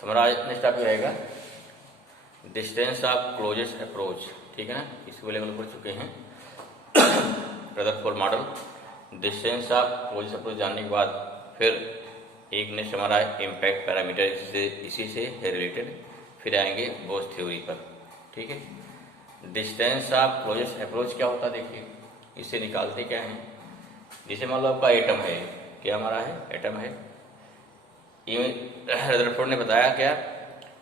तो हमारा आज नेक्स्ट टॉपिक रहेगा डिस्टेंस ऑफ क्लोजेस्ट अप्रोच, ठीक है ना। इसको लेवल पढ़ चुके हैं Rutherford model. Distance of closest approach जानने के बाद फिर एक नेक्स्ट हमारा इम्पैक्ट पैरामीटर, इसी से है रिलेटेड। फिर आएंगे बोस थ्योरी पर, ठीक है। डिस्टेंस ऑफ क्लोजेस्ट अप्रोच क्या होता है देखिए, इससे निकालते क्या हैं। जैसे मान लो आपका एटम है, क्या हमारा है, एटम है। रदरफोर्ड ने बताया क्या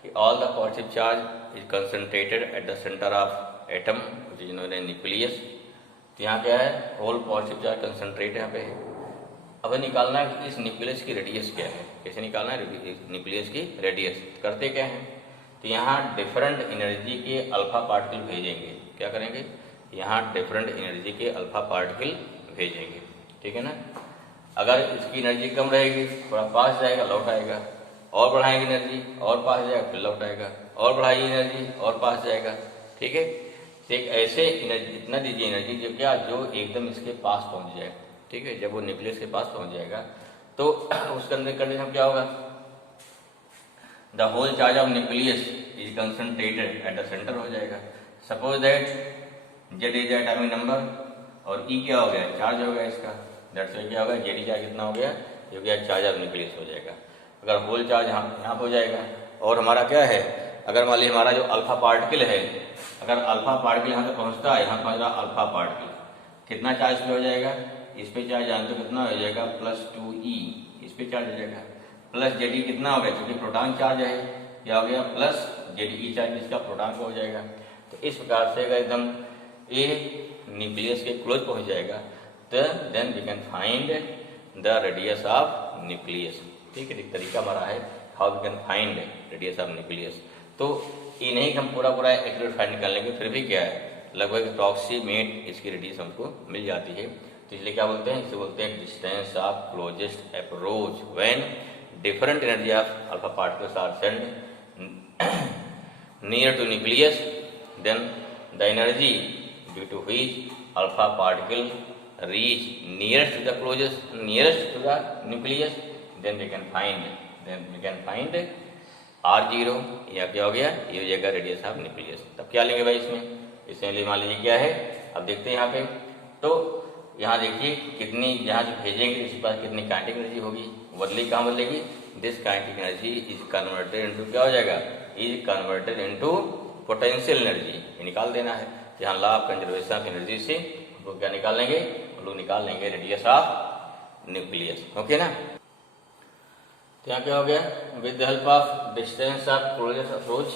कि all the positive charge is concentrated at the centre of atom which is known as nucleus. तो यहाँ क्या है, होल पॉजिटिव चार्ज कंसंट्रेट यहाँ पे है। अब निकालना है कि इस न्यूक्लियस की रेडियस क्या है, कैसे निकालना है न्यूक्लियस की रेडियस। करते क्या है, तो यहाँ डिफरेंट एनर्जी के अल्फा पार्टिकल भेजेंगे। क्या करेंगे, यहाँ डिफरेंट एनर्जी के अल्फा पार्टिकल भेजेंगे, ठीक है ना। अगर इसकी एनर्जी कम रहेगी, थोड़ा पास जाएगा लौट आएगा, और बढ़ाएंगे एनर्जी और पास जाएगा फिर लौट आएगा, और बढ़ाइए एनर्जी और पास जाएगा, ठीक है। तो एक ऐसे एनर्जी, इतना दीजिए एनर्जी जो क्या, जो एकदम इसके पास पहुंच जाए, ठीक है। जब वो न्यूक्लियस के पास पहुंच जाएगा तो उसके अंदर कंडीशन क्या होगा, the whole charge of nucleus is concentrated at the centre हो जाएगा। Suppose that Z is atomic number और ई क्या हो गया, चार्ज हो गया इसका। दैट्स क्या होगा, जेडी चार्ज कितना हो गया, ये हो गया चार्ज ऑफ न्यूक्लियस हो जाएगा। अगर होल चार्ज यहाँ हो जाएगा, और हमारा क्या है, अगर मान लीजिए हमारा जो अल्फा पार्टिकल है, अगर अल्फा पार्टिकल यहाँ तक पहुँचता है, यहाँ पहुँच रहा अल्फा पार्टिकल, कितना चार्ज पे हो जाएगा, इस पे चार्ज जानते हो कितना हो जाएगा, +2e, इस पे चार्ज हो जाएगा। प्लस जेडी कितना हो गया, क्योंकि प्रोटॉन चार्ज है, क्या हो गया, प्लस जेडी चार्ज इसका प्रोटॉन का हो जाएगा। तो इस प्रकार से अगर एकदम ए न्यूक्लियस के क्लोज पहुंच जाएगा तो then we can find the radius of nucleus, ठीक है। एक तरीका हमारा है how we can find radius of nucleus. तो ये नहीं कि हम पूरा एक्यूरेट फाइंड कर लेंगे, फिर भी क्या है, लगभग अप्रॉक्सीमेट इसकी रेडियस हमको मिल जाती है। तो इसलिए क्या बोलते हैं, इसे बोलते हैं distance of closest approach when different energy of alpha particles are sent near to nucleus, then the energy due to which alpha particle reach nearest to the nucleus, then we can find R0, या क्या हो गया, ये हो जाएगा radius of nucleus. तब क्या लेंगे भाई इसमें मान लीजिए क्या है, अब देखते हैं यहाँ पे। तो यहाँ देखिए कितनी, यहाँ जो भेजेंगे इसके पास कितनी काइनेटिक एनर्जी होगी, बदली कहाँ बदलेगी, this kinetic energy is converted into, क्या हो जाएगा, is converted into potential energy. ये निकाल देना है। यहाँ law of conservation of energy से हम लोग क्या निकाल लेंगे, हम लोग निकाल लेंगे रेडियस ऑफ न्यूक्लियस, ओके ना। तो यहाँ क्या हो गया, with the help of distance of closest approach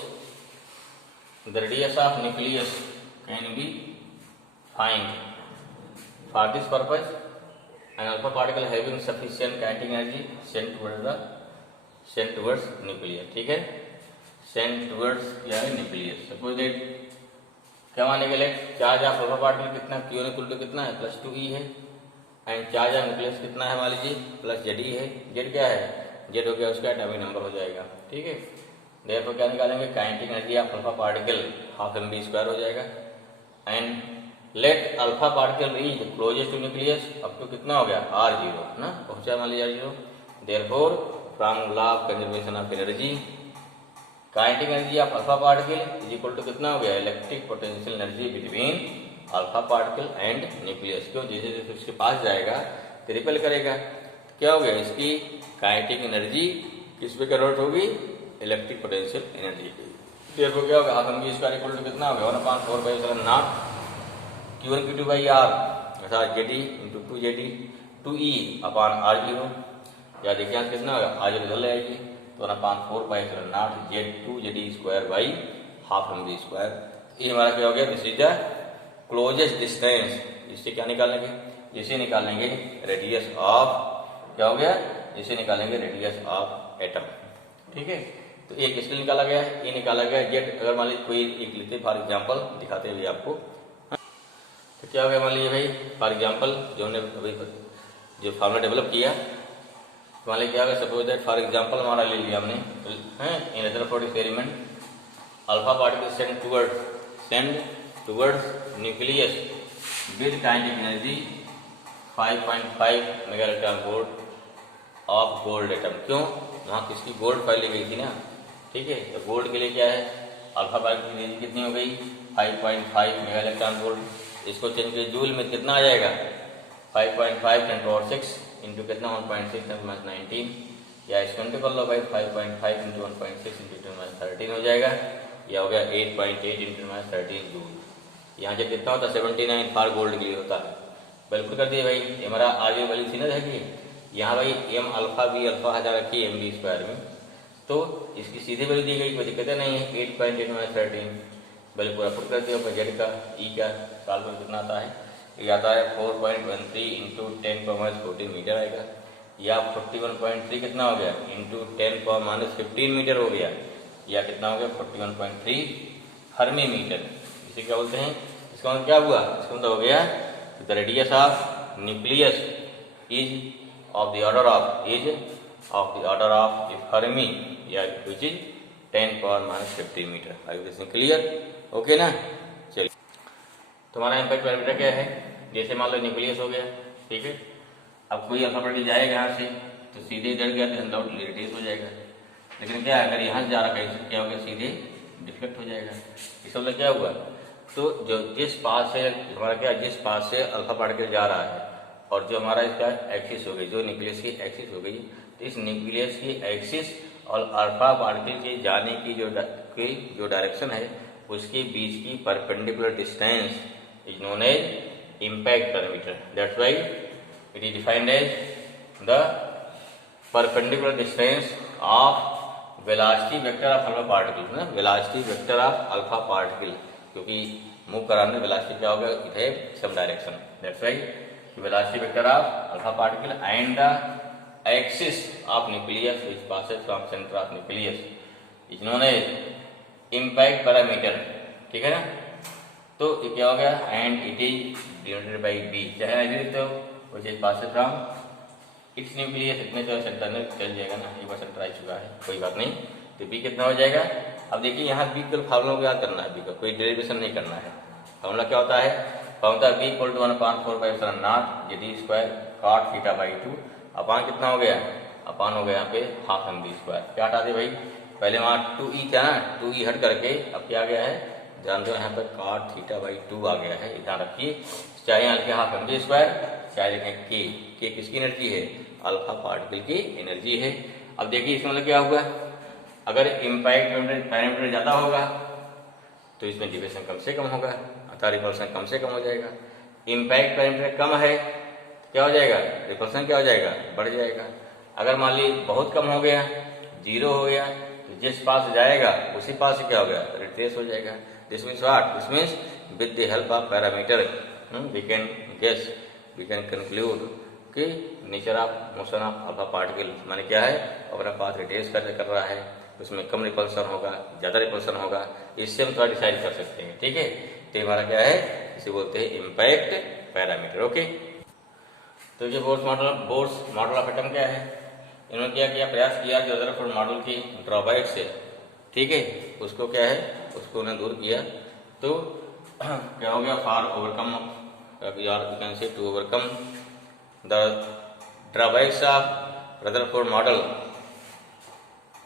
the radius of nucleus can be find. For this purpose, an alpha particle having sufficient kinetic energy sent towards nucleus, ठीक है, sent towards क्या है, nucleus। Suppose that क्या माने के लिए, charge of alpha particle कितना, Q equal to कितना है, +2e है, एंड चार्ज ऑफ न्यूक्लियस कितना है, मान लीजिए +Ze है। Z क्या है, Z हो गया उसका एटॉमिक नंबर हो जाएगा, ठीक है। देखो क्या निकालेंगे, kinetic energy of alpha particle ½ mv² हो जाएगा। And let alpha particle reach closest to nucleus up to कितना हो गया, R0 ना, पहुंचा मान लीजिए R0। Therefore from law of conservation of energy, kinetic energy of alpha particle is equal to कितना हो गया, electric potential energy between alpha particle and nucleus. क्यों, जैसे जैसे उसके पास जाएगा तो रिपेल करेगा, तो क्या हो गया, इसकी काइनेटिक एनर्जी किस पे कन्वर्ट होगी, इलेक्ट्रिक पोटेंशियल एनर्जी। देयरफॉर क्या होगा, ½ इक्वल टू कितना हो गया, 1/4πε0 Q1 Q2 by R अर्थात Jd into 2Jd 2E upon R0। या देखिए यहाँ कितना होगा, R0 निकल आएगी, तो 1/4πε0 Z2Jd² बाई ½ mv²। ये हमारा क्या हो गया, this is the closest distance. इससे क्या निकालेंगे, जिसे निकालेंगे रेडियस ऑफ, क्या हो गया, जिसे निकालेंगे रेडियस ऑफ एटम, ठीक है। तो एक इसके निकाला गया है, ये निकाला गया जेड। अगर मान लीजिए कोई एक लेते, फॉर एग्जाम्पल दिखाते हुए आपको, तो क्या हो गया, मान लीजिए भाई फॉर एग्जांपल जो हमने अभी जो फार्मूला डेवलप किया, मान लीजिए क्या होगा, सपोज दैट फॉर एग्जांपल हमारा ले लिया हमने, in Rutherford experiment alpha particle send towards nucleus with kinetic energy 5.5 mega electron volt of gold atom. क्यों, वहाँ किसकी गोल्ड फाइल ली गई थी ना, ठीक है। तो गोल्ड के लिए क्या है, अल्फा पार्टिकल की रेंज कितनी हो गई 5.5 मेगा इलेक्ट्रॉन वोल्ट। इसको चेंज कर जूल में कितना आ जाएगा 5.5 10⁻⁶ इंटू कितना 1.6 10⁻19, या इसको इंटू कर लो भाई 5.5 इंटू 1.6 इंटू 10⁻13 हो जाएगा, या हो गया 8.8 इंटू 10⁻13 जूल। यहाँ से कितना होता है 79 फार गोल्ड के लिए होता है। बिल्कुल कर दिए भाई। ये हमारा आगे वाली थी ना देखिए, यहाँ भाई एम अल्फा बी अल्फा हजार रखी एम बी स्क्वायर में, तो इसकी सीधे वैल्यू दी गई, कोई दिक्कत नहीं है 8.8 13। बिल्कुल पूरा पुट कर दिया जेड का ई क्या साल पर कितना आता है, ये आता है 4.13 इंटू 10⁻14 मीटर आएगा, या 41.3 कितना हो गया इंटू 10⁻15 मीटर हो गया, या कितना हो गया 41.3 फर्मी मीटर। इसे क्या बोलते हैं, इसका मतलब क्या हुआ, इसका मतलब हो गया the radius of nucleus is of the order of fermi, या which is 10⁻15 metre. Are you clear? Okay ना। चलिए, तुम्हारा इम्पैक्ट पैरामीटर क्या है, जैसे मान लो न्यूक्लियस हो गया, ठीक है। अब कोई अल्फा पार्टिकल जाएगा यहाँ से तो सीधे इधर गया तो अनडाउट रेडियस हो जाएगा, लेकिन क्या अगर यहाँ से जा रहा कहीं क्या हो गया सीधे डिफ्लेक्ट हो जाएगा। इस मतलब क्या हुआ, तो जो जिस पास से हमारा क्या जिस पास से अल्फा पार्टिकल जा रहा है और जो हमारा इसका एक्सिस हो गई, जो न्यूक्लियस की एक्सिस हो गई, तो इस न्यूक्लियस की एक्सिस और अल्फा पार्टिकल के जाने की जो डायरेक्शन है उसके बीच की perpendicular distance is known as impact parameter. That's why it is defined as the perpendicular distance of velocity vector of alpha particle ना, velocity vector of alpha particle, क्योंकि मूव कराने वेलोसिटी क्या होगा इधर सब direction. That's why velocity vector of alpha particle and the axis of nucleus which passes from centre of nucleus is known as impact parameter. ठीक है ना। तो ये क्या हो गया, and it is denoted by B, चाहे ऐसे लिखते हो which is passes from its nucleus, इतने जो सेंटर में चल जाएगा ना, एक बार सेंटर आ चुका है कोई बात नहीं, तो बी कितना हो जाएगा। अब देखिए यहाँ बी का फार्मूला को याद करना है, बी का कोई डेरिवेशन नहीं करना है। फार्मूला क्या होता है, formula B equal to 1/4 Z D square cot theta by 2 upon कितना हो गया, अपान हो गया यहाँ पे हाफ एम बी स्क्वायर। क्या हटा दे भाई, पहले वहाँ 2e था ना, 2e हट करके अब क्या गया है, ध्यान दो यहाँ पर कॉट थीटा बाई 2 आ गया है, ध्यान रखिए। चाहे यहाँ लिखे हाफ एम बी स्क्वायर, चाहे लिखें के किसकी एनर्जी है, अल्फा पार्टिकल की एनर्जी है। अब देखिए इसमें मतलब क्या हुआ, अगर इम्पैक्ट पैरामीटर ज्यादा होगा तो इसमें डिविएशन कम से कम होगा, अतः रिपल्सन कम से कम हो जाएगा। इम्पैक्ट पैरामीटर कम है क्या हो जाएगा, रिपल्सन क्या हो जाएगा, बढ़ जाएगा। अगर मान ली बहुत कम हो गया, 0 हो गया, तो जिस पास जाएगा उसी पास से क्या हो गया, रिट्रेस हो जाएगा। This means what, this means with the help of parameter we can guess, we can conclude कि nature of motion of alpha particle माने क्या है, अपना पाथ रिट्रेस कर रहा है, उसमें कम रिपल्सन होगा, ज्यादा रिपल्सन होगा, इससे हम थोड़ा डिसाइड कर सकते हैं। ठीक है, तो हमारा क्या है, इसे बोलते हैं इम्पैक्ट पैरामीटर। ओके, तो ये बोर्स मॉडल ऑफ एटम क्या है, इन्होंने क्या किया, प्रयास किया जो रदरफोर्ड मॉडल की ड्रॉबैक से, ठीक है, उसको क्या है, उसको उन्हें दूर किया। तो क्या हो गया, for overcome to overcome the drawbacks of Rutherford model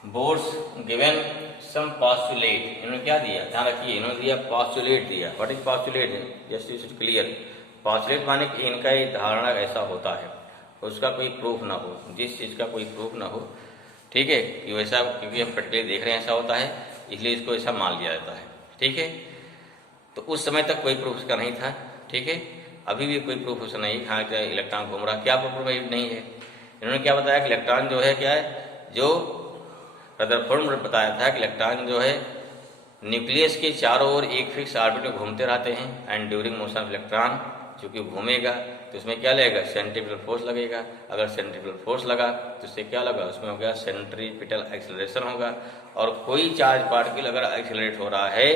Bohr's given some postulate. इन्होंने क्या दिया, ध्यान रखिए, इन्होंने दिया पॉस्टुलेट दिया। What is postulate, just you should clear. Postulate माने कि इनका एक धारणा ऐसा होता है, उसका कोई प्रूफ ना हो, जिस चीज का कोई प्रूफ ना हो, ठीक है, कि वैसा, क्योंकि हम प्रैक्टिकली देख रहे हैं ऐसा होता है, इसलिए इसको ऐसा मान लिया जाता है। ठीक है, तो उस समय तक कोई प्रूफ इसका नहीं था। ठीक है, अभी भी कोई प्रूफ उसका नहीं, हाँ क्या इलेक्ट्रॉन घूम रहा, क्या प्रूफ नहीं है। इन्होंने क्या बताया कि इलेक्ट्रॉन जो है क्या है, जो रदरफोर्ड ने बताया था कि इलेक्ट्रॉन जो है न्यूक्लियस के चारों ओर एक फिक्स ऑर्बिट में घूमते रहते हैं, and during motion of electron चूंकि घूमेगा तो उसमें क्या लगेगा, सेंट्रीपिटल फोर्स लगेगा। अगर सेंट्रीपिटल फोर्स लगा तो उससे क्या लगा, उसमें हो गया सेंट्रीपिटल एक्सेलरेशन होगा। और कोई चार्ज पार्टिकल अगर एक्सेलरेट हो रहा है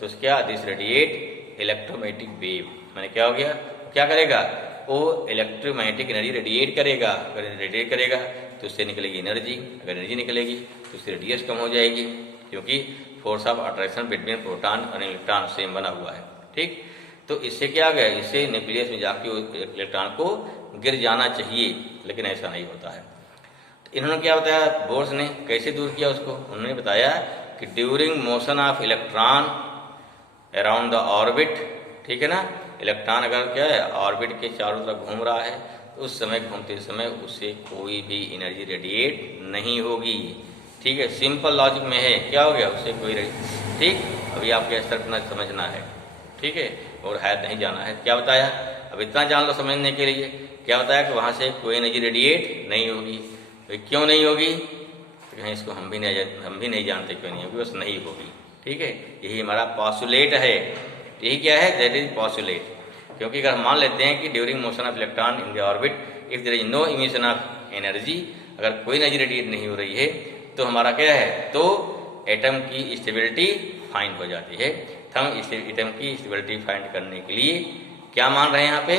तो क्या, दिस रेडिएट इलेक्ट्रोमैग्नेटिक वेव, मैंने क्या हो गया, क्या करेगा, वो इलेक्ट्रोमैग्नेटिक एनर्जी रेडिएट करेगा। अगर रेडिएट करेगा तो उससे निकलेगी एनर्जी, अगर एनर्जी निकलेगी तो उससे रेडियस कम हो जाएगी, क्योंकि force of attraction between proton और इलेक्ट्रॉन सेम बना हुआ है। ठीक, तो इससे क्या गया, इससे न्यूक्लियस में जाके इलेक्ट्रॉन को गिर जाना चाहिए, लेकिन ऐसा नहीं होता है। इन्होंने क्या बताया, बोर्स ने कैसे दूर किया उसको, उन्होंने बताया कि during motion of electron around the orbit, ठीक है ना, इलेक्ट्रॉन अगर क्या है ऑर्बिट के चारों तरफ घूम रहा है तो उस समय घूमते समय उससे कोई भी एनर्जी रेडिएट नहीं होगी। ठीक है, सिंपल लॉजिक में है, क्या हो गया, उससे कोई ठीक, अभी आपके स्तर पर समझना है, ठीक है, और है नहीं जाना है। क्या बताया, अब इतना जान लो समझने के लिए, क्या बताया कि वहाँ से कोई एनर्जी रेडिएट नहीं होगी। तो क्यों नहीं होगी, तो कहीं इसको हम भी नहीं जानते क्यों नहीं होगी, बस नहीं होगी। ठीक है, यही हमारा पॉस्टुलेट है, यही क्या है, दैट इज पॉस्टुलेट। क्योंकि अगर हम मान लेते हैं कि during motion of electron in the orbit if there is no emission of energy, अगर कोई एनर्जी रेडिएट नहीं हो रही है तो हमारा क्या है, तो एटम की स्टेबिलिटी फाइंड हो जाती है। हम एटम की स्टेबिलिटी फाइंड करने के लिए क्या मान रहे हैं यहाँ पे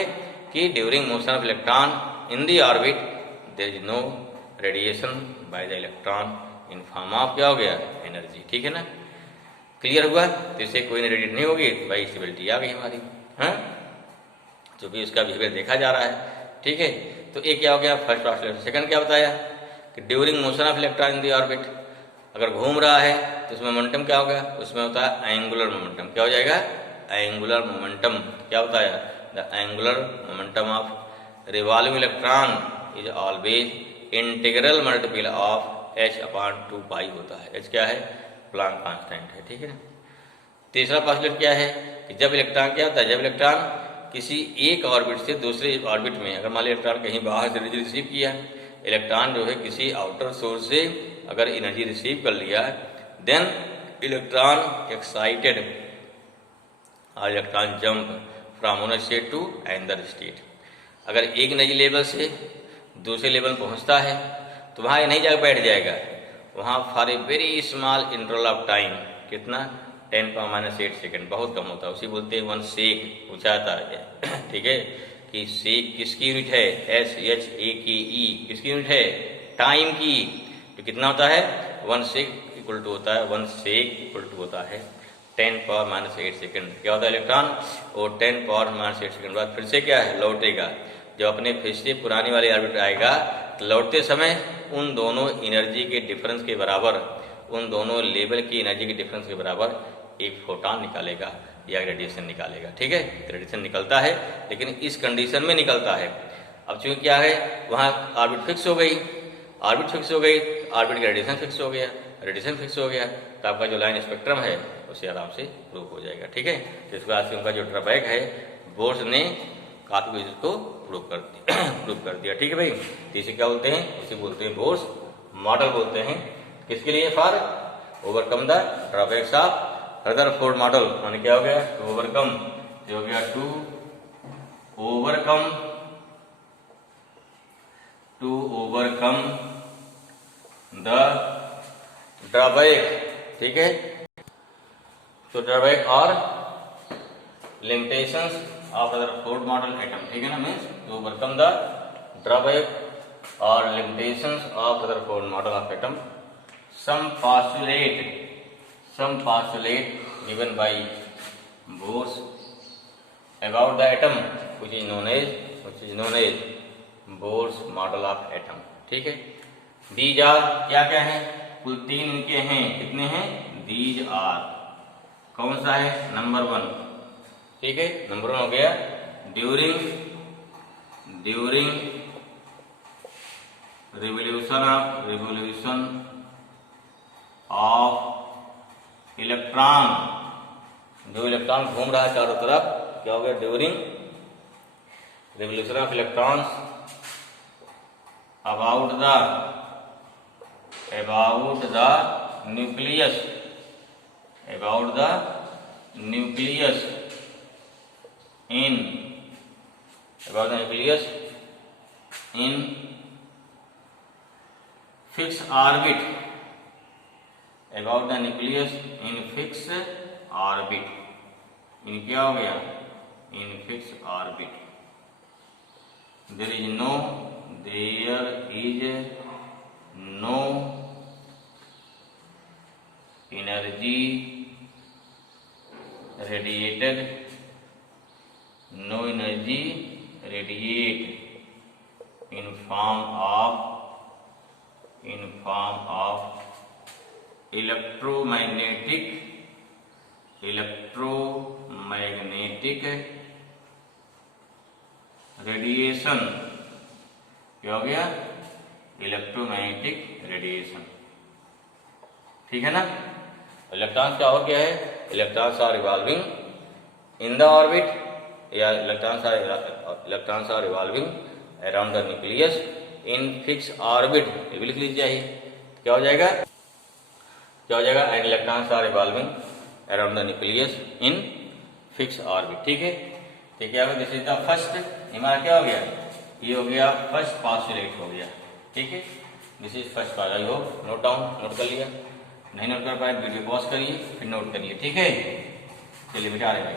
कि during motion of electron in the orbit there is no radiation by the electron in form of क्या हो गया, एनर्जी। ठीक है ना, क्लियर हुआ, तो इससे कोई रेडिएट नहीं होगी तो भाई स्टेबिलिटी आ गई हमारी, हाँ, जो भी उसका बिहेवियर देखा जा रहा है। ठीक है, तो एक क्या हो गया फर्स्ट पॉस्टुलेट। सेकंड क्या बताया कि during motion of electron in the orbit, अगर घूम रहा है तो उसमें मोमेंटम क्या होगा, उसमें होता है एंगुलर मोमेंटम। क्या हो जाएगा, एंगुलर मोमेंटम। क्या होता है, the angular momentum of revolving electron is always integral multiple of h/2 पाई होता है। h क्या है, प्लांक कांस्टेंट है। ठीक है ना। तीसरा पॉस्टुलेट क्या है कि जब इलेक्ट्रॉन क्या होता है, जब इलेक्ट्रॉन किसी एक ऑर्बिट से दूसरे ऑर्बिट में, अगर मान लो इलेक्ट्रॉन कहीं बाहर से एनर्जी रिसीव किया, इलेक्ट्रॉन जो है किसी आउटर सोर्स से अगर एनर्जी रिसीव कर लिया, देन इलेक्ट्रॉन एक्साइटेड और electron jump from one state to another state. अगर एक एनर्जी लेवल से दूसरे लेवल पहुंचता है तो वहाँ ये नहीं जाकर बैठ जाएगा, वहाँ for a very small interval of time, कितना 10⁻⁸ सेकेंड, बहुत कम होता है, उसी बोलते हैं 1 सेक पूछा था। ठीक है, कि सेक किसकी यूनिट है, SHAKE किसकी यूनिट है, टाइम की। तो कितना होता है, 1 सेक इक्वल टू होता है, 1 सेक इक्वल टू होता है 10⁻⁸ सेकेंड। क्या होता है इलेक्ट्रॉन, और 10⁻⁸ सेकेंड बाद फिर से क्या है, लौटेगा। जब अपने फिर से पुरानी वाली ऑर्बिट आएगा तो लौटते समय उन दोनों एनर्जी के डिफरेंस के बराबर, उन दोनों लेवल की एनर्जी के डिफरेंस के बराबर एक फोटॉन निकालेगा या रेडिएशन निकालेगा। ठीक है, रेडिएशन निकलता है, लेकिन इस कंडीशन में निकलता है। अब चूंकि क्या है, वहाँ ऑर्बिट फिक्स हो गई, ऑर्बिट फिक्स हो गई, ऑर्बिट का रेडिएशन फिक्स हो गया, रेडिएशन फिक्स हो गया, तो आपका जो लाइन स्पेक्ट्रम है उसे आराम से प्रूव हो जाएगा। ठीक है, तो इसके बाद से उनका जो ड्रॉबैक है बोर्स ने काफी कुछ इसको प्रूव कर दिया। ठीक है भाई, तो इसे क्या बोलते हैं, इसे बोलते हैं बोर्स मॉडल बोलते हैं। किसके लिए, for overcome the drawbacks of Rutherford model. माने क्या हो गया, टू ओवरकम, जो हो गया टू ओवरकम द ड्रॉबैक। ठीक है, तो ड्रॉबैक और limitations of Rutherford model atom. ठीक है ना, means to overcome the drawback और limitations of Rutherford model of atom, some postulate given by Bose about the atom which is known as Bohr's model of atom। ठीक है, these are क्या क्या है, कुल 3 इनके हैं, कितने हैं, these are, कौन सा है, नंबर 1। ठीक है, नंबर 1 हो गया ड्यूरिंग रिवोल्यूशन ऑफ इलेक्ट्रॉन, जो इलेक्ट्रॉन घूम रहा है चारों तरफ, क्या हो गया, during revolution of electrons about the nucleus in fixed orbit, about the nucleus in fixed orbit, in क्या हो गया, in fixed orbit, there is no energy radiated, in form of form of electromagnetic radiation. क्या हो गया? Electromagnetic radiation. ठीक है ना। Electrons का और क्या है? Electrons are revolving in the orbit, या electrons are revolving around the nucleus in fix orbit. ये भी लिख लीजिए। क्या हो जाएगा? क्या हो जाएगा? And electrons are revolving around the nucleus in fix orbit. ठीक है। ठीक है। दिस इज द फर्स्ट, हमारा क्या हो गया? ये हो गया फर्स्ट पोस्टुलेट हो गया। ठीक है। This is first part. I hope note down, note कर लिया। नहीं नोट कर पाए वीडियो पॉज करिए फिर नोट करिए। ठीक है। चलिए मिटा रहे भाई।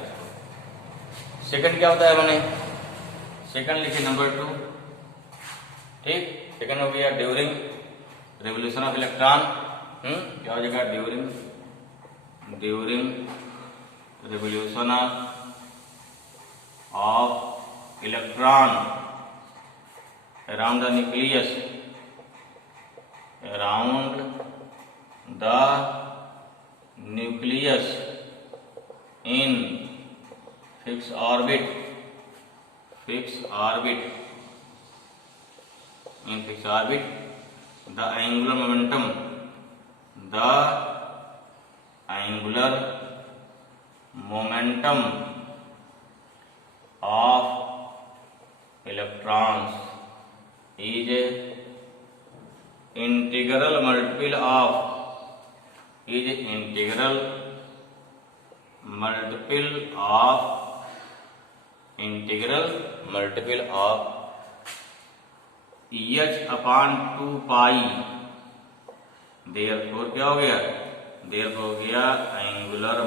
सेकंड क्या होता है? मैंने सेकंड लिखे नंबर 2। ठीक। सेकंड हो गया ड्यूरिंग रिवोल्यूशन ऑफ इलेक्ट्रॉन। क्या हो जाएगा? During revolution of electron around the nucleus, around the nucleus in fix orbit, in fixed orbit, the angular momentum of electrons is integral multiple of h/2π। Therefore क्या हो गया? Therefore हो गया angular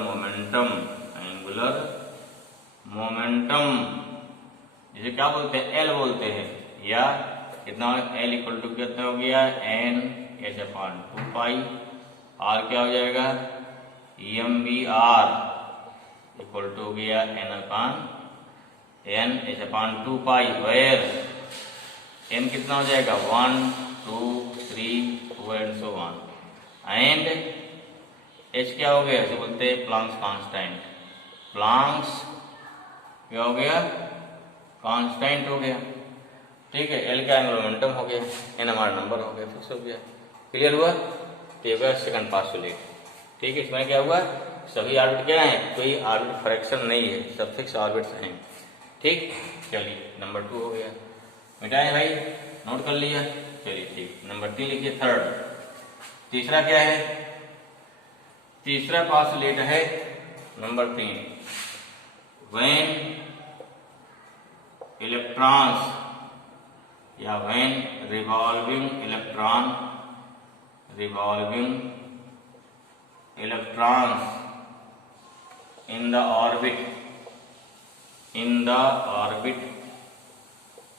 momentum, जिसे क्या बोलते हैं? एल बोलते हैं। या कितना? एल इक्वल टू कितना हो गया? NH/2π। आर क्या हो जाएगा? MVR इक्वल टू हो गया NH/2π, वेयर n कितना हो जाएगा? 1 2 3 4 and so on. And h क्या हो गया? जो बोलते हैं प्लांक्स कांस्टेंट। प्लांक्स क्या हो गया? कांस्टेंट हो गया। ठीक है। एल का एंगुलर मोमेंटम हो गया, एन हमारा नंबर हो गया, फिक्स हो गया। क्लियर हुआ? तो ये हुआ सेकंड पोस्टुलेट। ठीक है। इसमें क्या हुआ? सभी ऑर्बिट क्या है? कोई ऑर्बिट फ्रैक्शन नहीं है, सब फिक्स ऑर्बिट्स हैं। ठीक। चलिए नंबर 2 हो गया। मिटाए भाई, नोट कर लिया। चलिए ठीक। नंबर 3 लिखिए। थर्ड, तीसरा क्या है? तीसरा पोस्टुलेट है नंबर 3। व्हेन इलेक्ट्रॉन्स या when revolving electrons in the orbit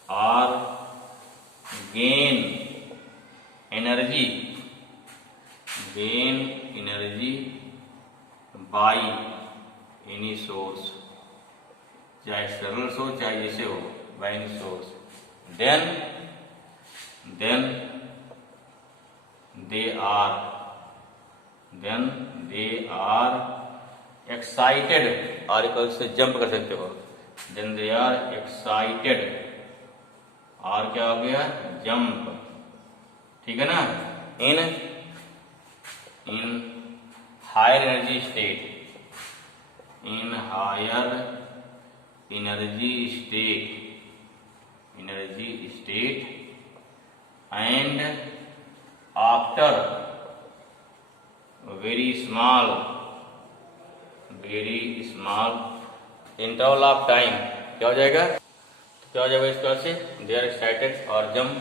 or gain energy by any source, चाहे एक्सटर्नल सोर्स चाहे जैसे हो, by any source, then they are excited, article से जंप कर सकते हो। then they are excited, और क्या हो गया? जंप। ठीक है ना। in higher energy state, and after very small interval of time, क्या हो जाएगा? क्या हो जाएगा इस तरह से? they are excited और jump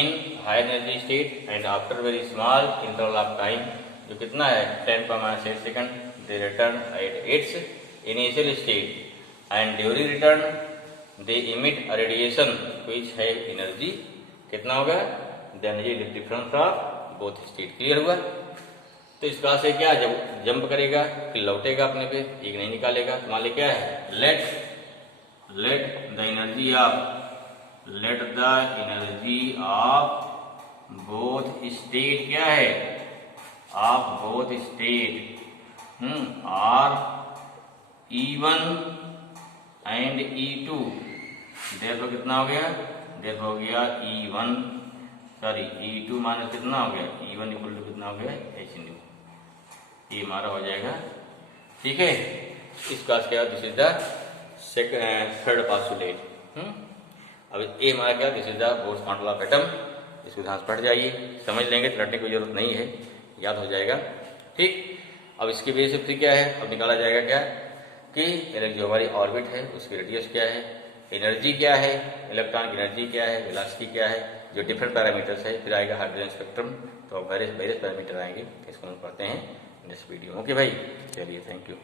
in high energy state and after very small interval of time, जो कितना है? 10⁻8 second, they return at its initial state and during return they emit a radiation which have energy, कितना होगा? the energy difference of both state। Clear हुआ? तो इस प्रकार से क्या, जब जंप करेगा फिर लौटेगा अपने पे, एक नहीं निकालेगा। तो मान ली क्या है? Let the energy of both state क्या है, of both state are E1 and E2, देखो कितना हो गया, देखो हो गया E1 सॉरी E2 माइनस कितना हो गया, E1 इक्वल टू कितना हो गया h न्यू, ये हमारा हो जाएगा। ठीक है, इसका क्या, this is the third postulate. अब ये हमारा क्या, this is the Bohr's model of atom. इसको ध्यान से पढ़ जाइए, समझ लेंगे तो रटने की जरूरत नहीं है, याद हो जाएगा। ठीक, अब इसकी बेसिस क्या है, अब निकाला जाएगा क्या कि जो हमारी ऑर्बिट है उसकी रेडियस क्या है, एनर्जी क्या है, इलेक्ट्रॉन की एनर्जी क्या है, वेलोसिटी क्या है, जो डिफरेंट पैरामीटर्स है। फिर आएगा हाइड्रोजन स्पेक्ट्रम, तो वेरियस पैरामीटर आएंगे, इसको हम पढ़ते हैं नेक्स्ट वीडियो। ओके भाई, चलिए, थैंक यू।